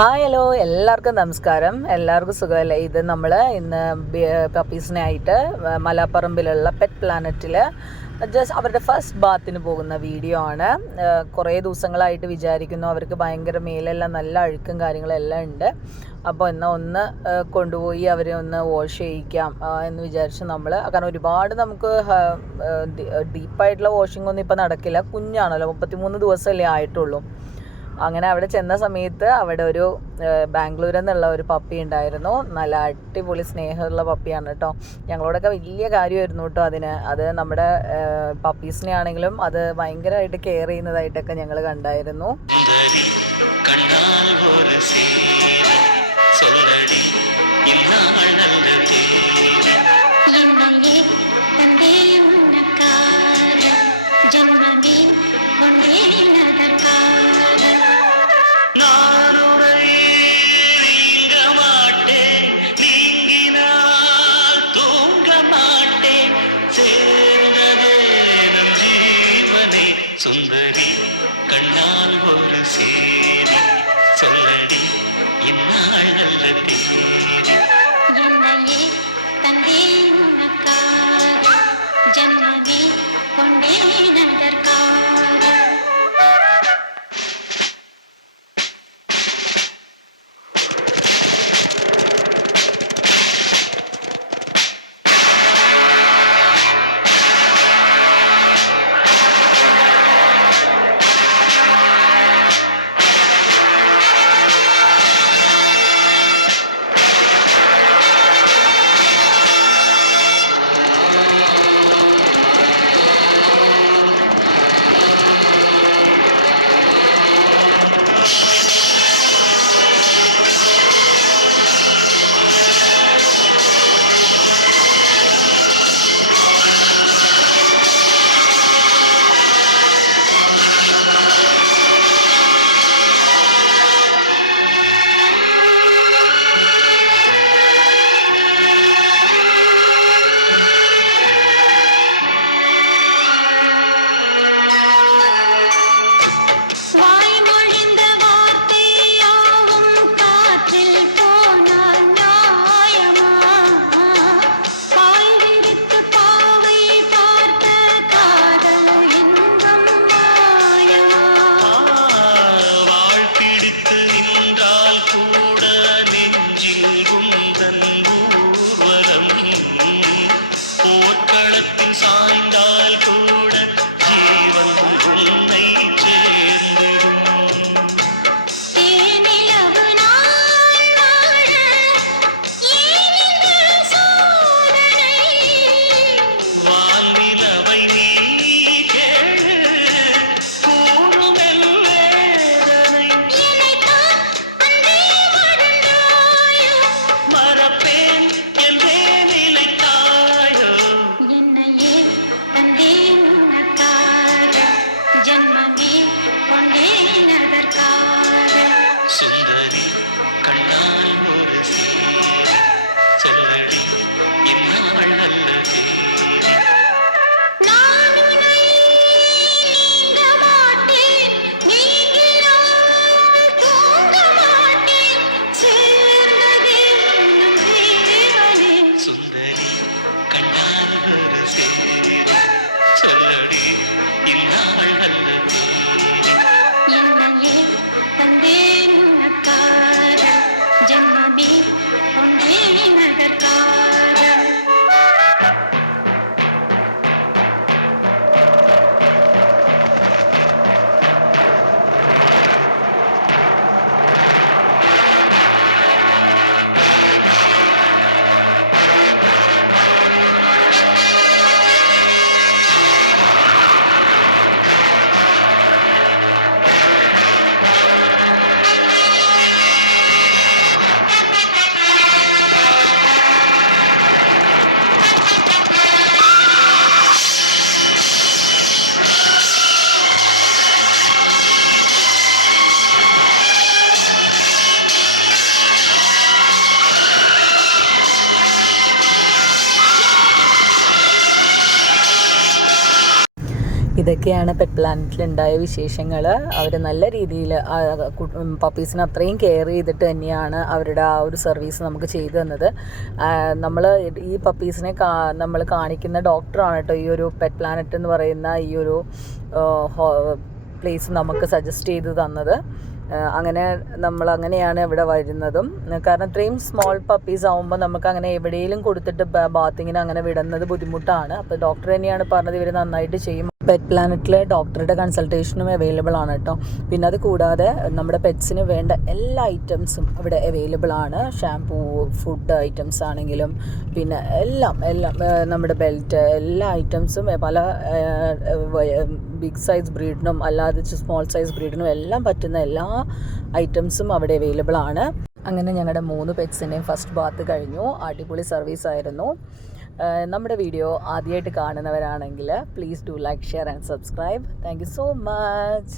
Hi hello എല്ലാവർക്കും നമസ്കാരം. എല്ലാവർക്കും സുഖമല്ലേ? ഇത് നമ്മൾ ഇന്ന് പപ്പീസിനെ ആയിട്ട് മലാപ്പറമ്പിലുള്ള പെറ്റ് പ്ലാനറ്റിൽ ജസ്റ്റ് അവരുടെ ഫസ്റ്റ് ബാത്തിന് പോകുന്ന വീഡിയോ ആണ്. കുറേ ദിവസങ്ങളായിട്ട് വിചാരിക്കുന്നു. അവർക്ക് ഭയങ്കര മേലെല്ലാം നല്ല അഴുക്കും കാര്യങ്ങളെല്ലാം ഉണ്ട്. അപ്പോൾ എന്നാൽ ഒന്ന് കൊണ്ടുപോയി അവരെ ഒന്ന് വാഷ് ചെയ്യിക്കാം എന്ന് വിചാരിച്ച് നമ്മൾ കാരണം ഒരുപാട് നമുക്ക് ഡീപ്പായിട്ടുള്ള വാഷിംഗ് ഒന്നും ഇപ്പോൾ നടക്കില്ല. കുഞ്ഞാണല്ലോ മുപ്പത്തിമൂന്ന് ദിവസമല്ലേ ആയിട്ടുള്ളൂ. അങ്ങനെ അവിടെ ചെന്ന സമയത്ത് അവിടെ ഒരു ബാംഗ്ലൂർ എന്നുള്ള ഒരു പപ്പി ഉണ്ടായിരുന്നു. നല്ല അടിപൊളി സ്നേഹമുള്ള പപ്പിയാണ് കേട്ടോ. ഞങ്ങളോടൊക്കെ വലിയ കാര്യമായിരുന്നു കേട്ടോ അതിന്. അത് നമ്മുടെ പപ്പീസിനെ ആണെങ്കിലും അത് ഭയങ്കരമായിട്ട് കെയർ ചെയ്യുന്നതായിട്ടൊക്കെ ഞങ്ങൾ കണ്ടായിരുന്നു. ഇതൊക്കെയാണ് പെറ്റ് പ്ലാനറ്റിലുണ്ടായ വിശേഷങ്ങൾ അവർ നല്ല രീതിയിൽ പപ്പീസിന് അത്രയും കെയർ ചെയ്തിട്ട് തന്നെയാണ് അവരുടെ ആ ഒരു സർവീസ് നമുക്ക് ചെയ്തു തന്നത്. നമ്മൾ ഈ പപ്പീസിനെ നമ്മൾ കാണിക്കുന്ന ഡോക്ടറാണ് കേട്ടോ ഈ ഒരു പെറ്റ് പ്ലാനറ്റ് എന്ന് പറയുന്ന ഈ ഒരു പ്ലേസ് നമുക്ക് സജസ്റ്റ് ചെയ്ത് തന്നത്. അങ്ങനെ നമ്മൾ അങ്ങനെയാണ് ഇവിടെ വരുന്നതും. കാരണം ഇത്രയും സ്മോൾ പപ്പീസ് ആവുമ്പോൾ നമുക്ക് അങ്ങനെ എവിടെയെങ്കിലും കൊടുത്തിട്ട് ബാത്തിങ്ങിന് അങ്ങനെ വിടുന്നത് ബുദ്ധിമുട്ടാണ്. അപ്പോൾ ഡോക്ടർ തന്നെയാണ് പറഞ്ഞത് ഇവർ നന്നായിട്ട് ചെയ്യും. പെറ്റ് പ്ലാനറ്റിലെ ഡോക്ടറുടെ കൺസൾട്ടേഷനും അവൈലബിൾ ആണ് കേട്ടോ പിന്നെ അത് കൂടാതെ നമ്മുടെ പെറ്റ്സിന് വേണ്ട എല്ലാ ഐറ്റംസും ഇവിടെ അവൈലബിൾ ആണ്. ഷാംപൂ ഫുഡ് ഐറ്റംസ് ആണെങ്കിലും പിന്നെ എല്ലാം എല്ലാം നമ്മുടെ ബെൽറ്റ് എല്ലാ ഐറ്റംസും പല ബിഗ് സൈസ് ബ്രീഡിനും അല്ലാതെ സ്മോൾ സൈസ് ബ്രീഡിനും എല്ലാം പറ്റുന്ന എല്ലാ ഐറ്റംസും അവിടെ അവൈലബിൾ ആണ്. അങ്ങനെ ഞങ്ങളുടെ മൂന്ന് പെറ്റ്സിന്റെയും ഫസ്റ്റ് ബാത്ത് കഴിഞ്ഞു. അടിപൊളി സർവീസ് ആയിരുന്നു. നമ്മുടെ വീഡിയോ ആദ്യമായിട്ട് കാണുന്നവരാണെങ്കിൽ please do like share and subscribe thank so much